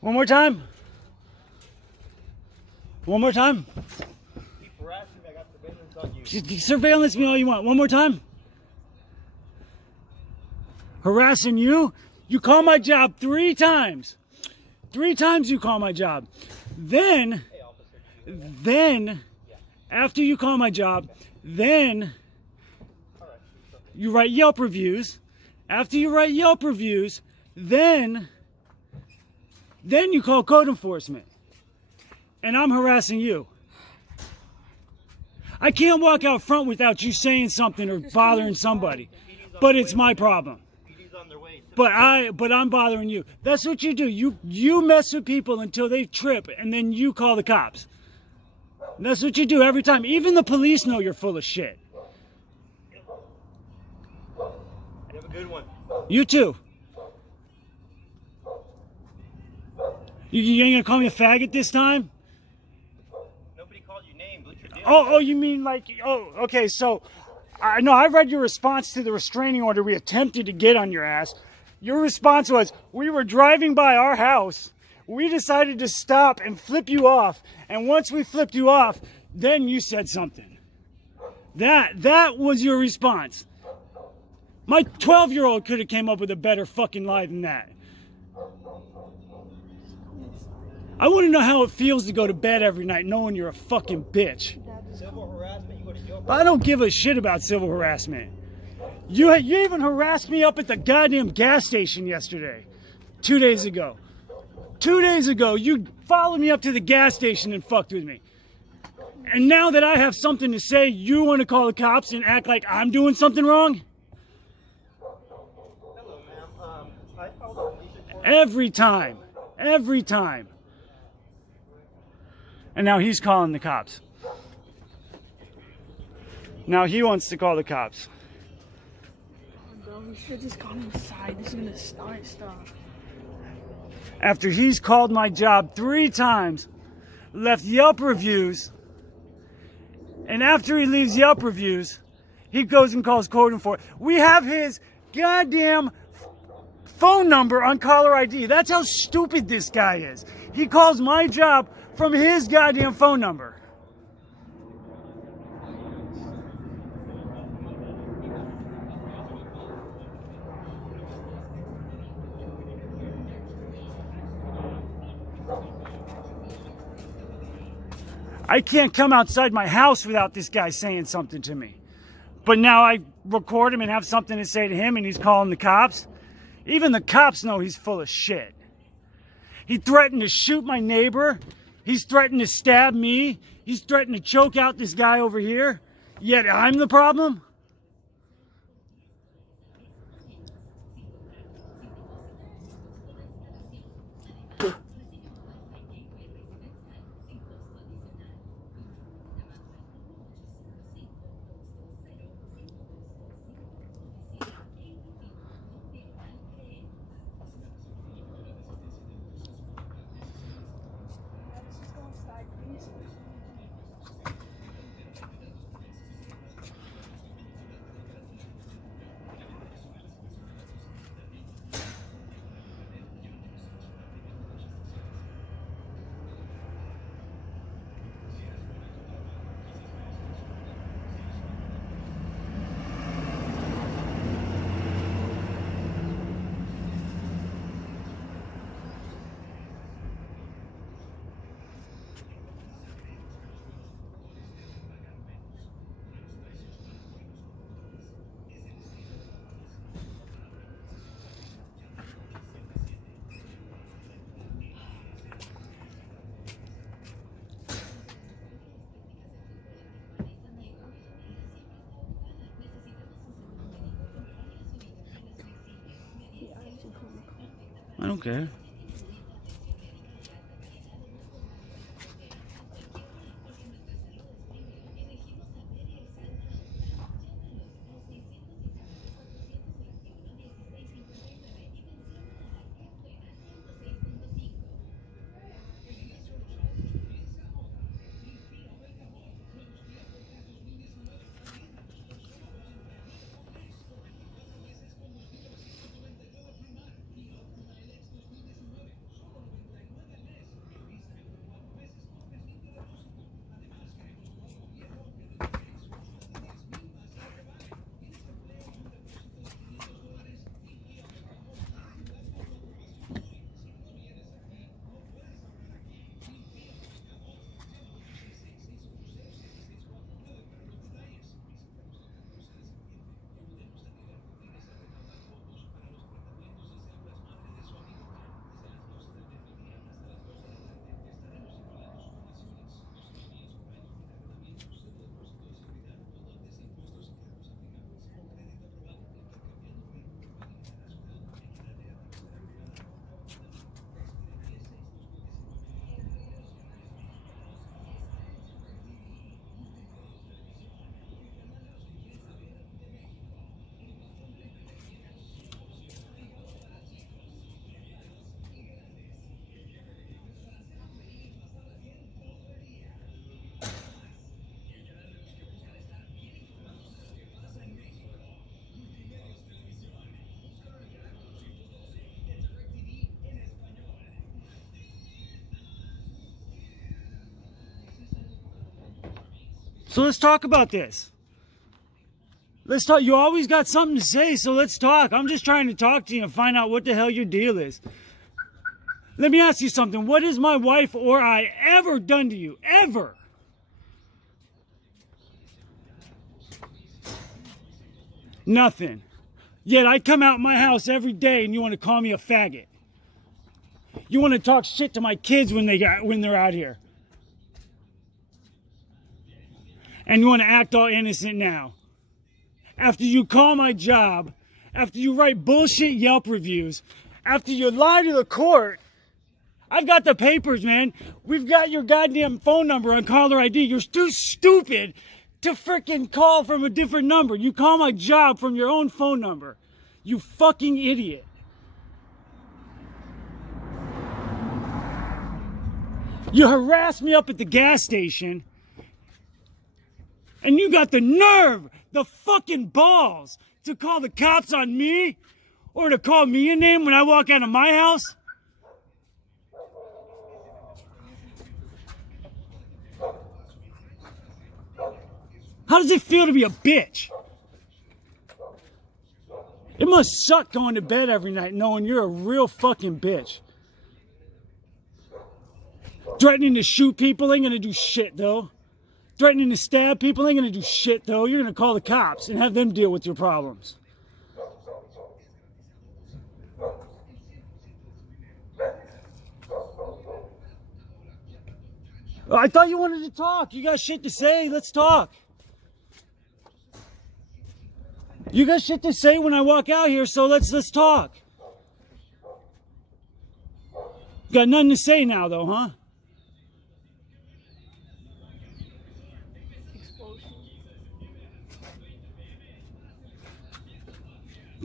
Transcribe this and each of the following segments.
One more time. One more time. Keep harassing me. I got surveillance on you. Surveillance me all you want. One more time. Harassing you? You call my job 3 times. 3 times you call my job. Then, Hey, officer, after you call my job, then all right. you write Yelp reviews. After you write Yelp reviews, then you call code enforcement. And I'm harassing you. I can't walk out front without you saying something or bothering somebody. But it's my problem. PD's on their way. But I'm bothering you. That's what you do. You mess with people until they trip, and then you call the cops. That's what you do every time. Even the police know you're full of shit. You have a good one. You too. You ain't gonna call me a faggot this time? Nobody called you names. What's your deal? Oh, you mean like, okay, so, I know, I read your response to the restraining order we attempted to get on your ass. Your response was, we were driving by our house, we decided to stop and flip you off, and once we flipped you off, then you said something. That was your response. My 12-year-old could have came up with a better fucking lie than that. I want to know how it feels to go to bed every night knowing you're a fucking bitch. Civil harassment. You go to jail. I don't give a shit about civil harassment. You even harassed me up at the goddamn gas station yesterday. 2 days ago. 2 days ago, you followed me up to the gas station and fucked with me. And now that I have something to say, you want to call the cops and act like I'm doing something wrong? Hello, ma'am. I filed a police report. Every time. Every time. And now he's calling the cops. Now he wants to call the cops. Bro, we should have just gone inside. This is gonna start stuff. After he's called my job 3 times, left Yelp reviews, and after he leaves Yelp reviews, he goes and calls code enforcement. We have his goddamn phone number on caller ID. That's how stupid this guy is. He calls my job from his goddamn phone number. I can't come outside my house without this guy saying something to me. But now I record him and have something to say to him and he's calling the cops. Even the cops know he's full of shit. He threatened to shoot my neighbor. He's threatened to stab me. He's threatened to choke out this guy over here. Yet I'm the problem? I don't care. So let's talk about this. Let's talk. You always got something to say, so let's talk. I'm just trying to talk to you and find out what the hell your deal is. Let me ask you something. What has my wife or I ever done to you? Ever? Nothing. Yet I come out my house every day and you want to call me a faggot. You want to talk shit to my kids when they're out here. And you want to act all innocent now. After you call my job, after you write bullshit Yelp reviews, after you lie to the court. I've got the papers, man. We've got your goddamn phone number on caller ID. You're too stupid to frickin' call from a different number. You call my job from your own phone number. You fucking idiot. You harassed me up at the gas station. And you got the nerve, the fucking balls, to call the cops on me? Or to call me a name when I walk out of my house? How does it feel to be a bitch? It must suck going to bed every night knowing you're a real fucking bitch. Threatening to shoot people ain't gonna do shit though. Threatening to stab people ain't gonna do shit though. You're gonna call the cops and have them deal with your problems. I thought you wanted to talk. You got shit to say. Let's talk. You got shit to say when I walk out here, so let's talk. Got nothing to say now though, huh?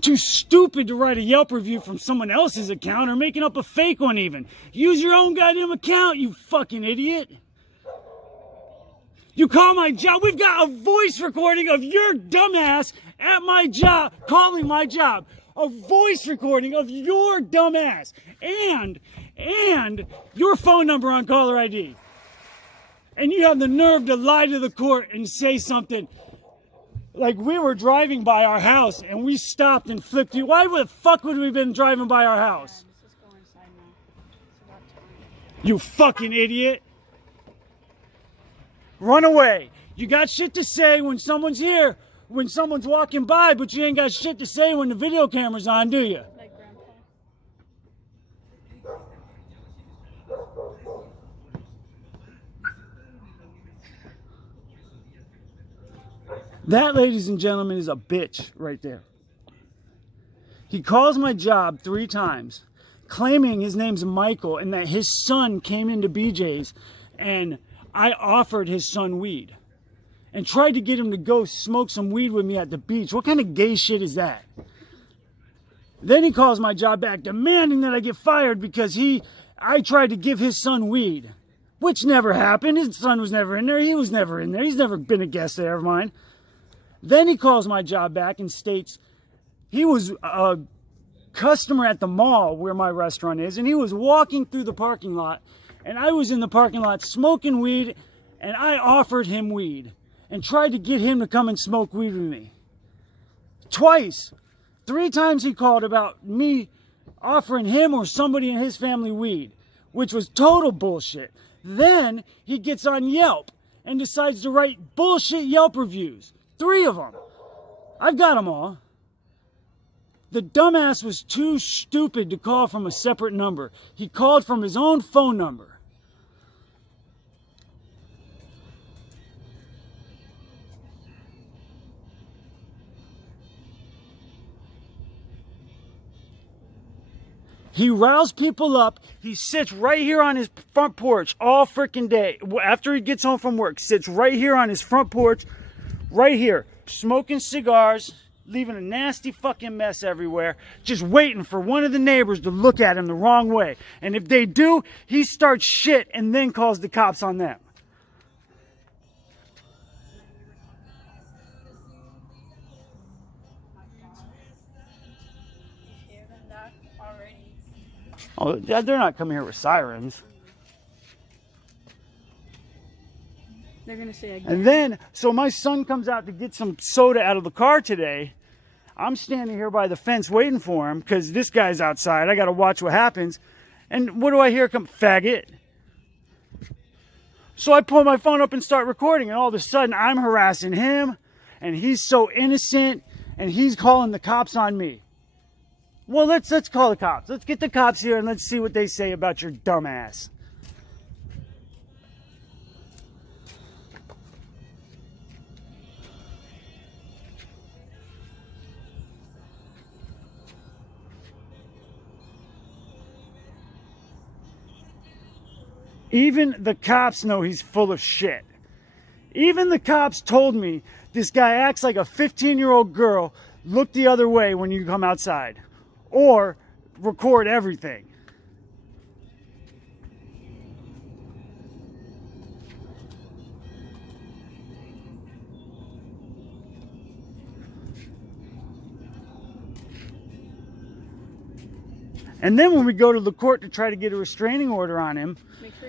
Too stupid to write a Yelp review from someone else's account or making up a fake one even. Use your own goddamn account, you fucking idiot. You call my job. We've got a voice recording of your dumbass at my job, calling my job. A voice recording of your dumbass. And your phone number on caller ID. And you have the nerve to lie to the court and say something like we were driving by our house and we stopped and flipped you. Why the fuck would we have been driving by our house? Let's go inside now. It's about time. You fucking idiot. Run away. You got shit to say when someone's here, when someone's walking by, but you ain't got shit to say when the video camera's on, do you? Like Grandpa. That, ladies and gentlemen, is a bitch right there. He calls my job 3 times, claiming his name's Michael and that his son came into BJ's and I offered his son weed and tried to get him to go smoke some weed with me at the beach. What kind of gay shit is that? Then he calls my job back demanding that I get fired because I tried to give his son weed, which never happened. His son was never in there. He was never in there. He's never been a guest there of mine. Then he calls my job back and states he was a customer at the mall where my restaurant is, and he was walking through the parking lot, and I was in the parking lot smoking weed, and I offered him weed and tried to get him to come and smoke weed with me. Twice. 3 times he called about me offering him or somebody in his family weed, which was total bullshit. Then he gets on Yelp and decides to write bullshit Yelp reviews. 3 of them. I've got them all. The dumbass was too stupid to call from a separate number. He called from his own phone number. He riles people up. He sits right here on his front porch all freaking day. After he gets home from work, sits right here on his front porch, right here, smoking cigars, leaving a nasty fucking mess everywhere, just waiting for one of the neighbors to look at him the wrong way. And if they do, he starts shit and then calls the cops on them. Oh, they're not coming here with sirens. They're gonna say again. And then, so my son comes out to get some soda out of the car today. I'm standing here by the fence waiting for him because this guy's outside. I got to watch what happens. And what do I hear come? Faggot. So I pull my phone up and start recording, and all of a sudden I'm harassing him, and he's so innocent, and he's calling the cops on me. Well, let's call the cops. Let's get the cops here and let's see what they say about your dumb ass. Even the cops know he's full of shit. Even the cops told me this guy acts like a 15-year-old girl. Look the other way when you come outside. Or record everything. And then when we go to the court to try to get a restraining order on him,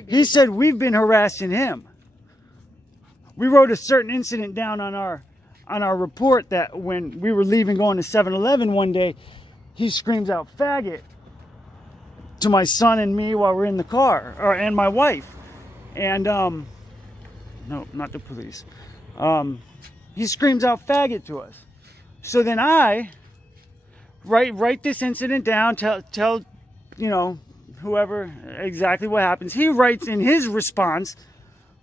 he said we've been harassing him. We wrote a certain incident down on our report that when we were leaving going to 7-Eleven one day, he screams out faggot to my son and me while we're in the car, and my wife. And no, not the police. He screams out faggot to us. So then I write this incident down, tell you know, whoever exactly what happens. He writes in his response,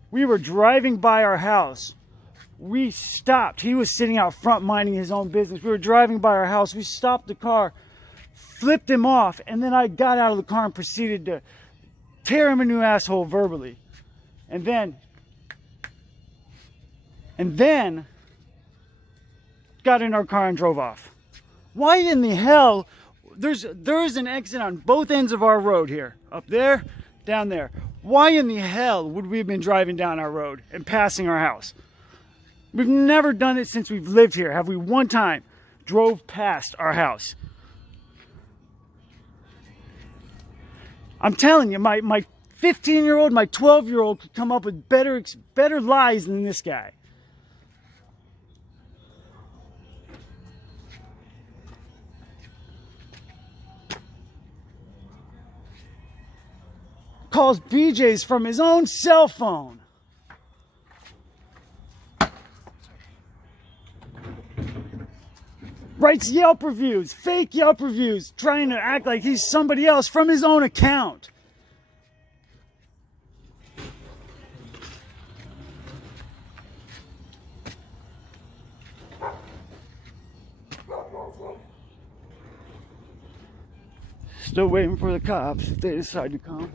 we were driving by our house. We stopped. He was sitting out front minding his own business. We were driving by our house. We stopped the car, flipped him off, and then I got out of the car and proceeded to tear him a new asshole verbally. And then got in our car and drove off. Why in the hell? There's an exit on both ends of our road here. Up there, down there. Why in the hell would we have been driving down our road and passing our house? We've never done it since we've lived here. Have we one time drove past our house? I'm telling you, my 15-year-old, my 12-year-old could come up with better lies than this guy. Calls BJ's from his own cell phone. Writes Yelp reviews, fake Yelp reviews, trying to act like he's somebody else from his own account. Still waiting for the cops if they decide to come.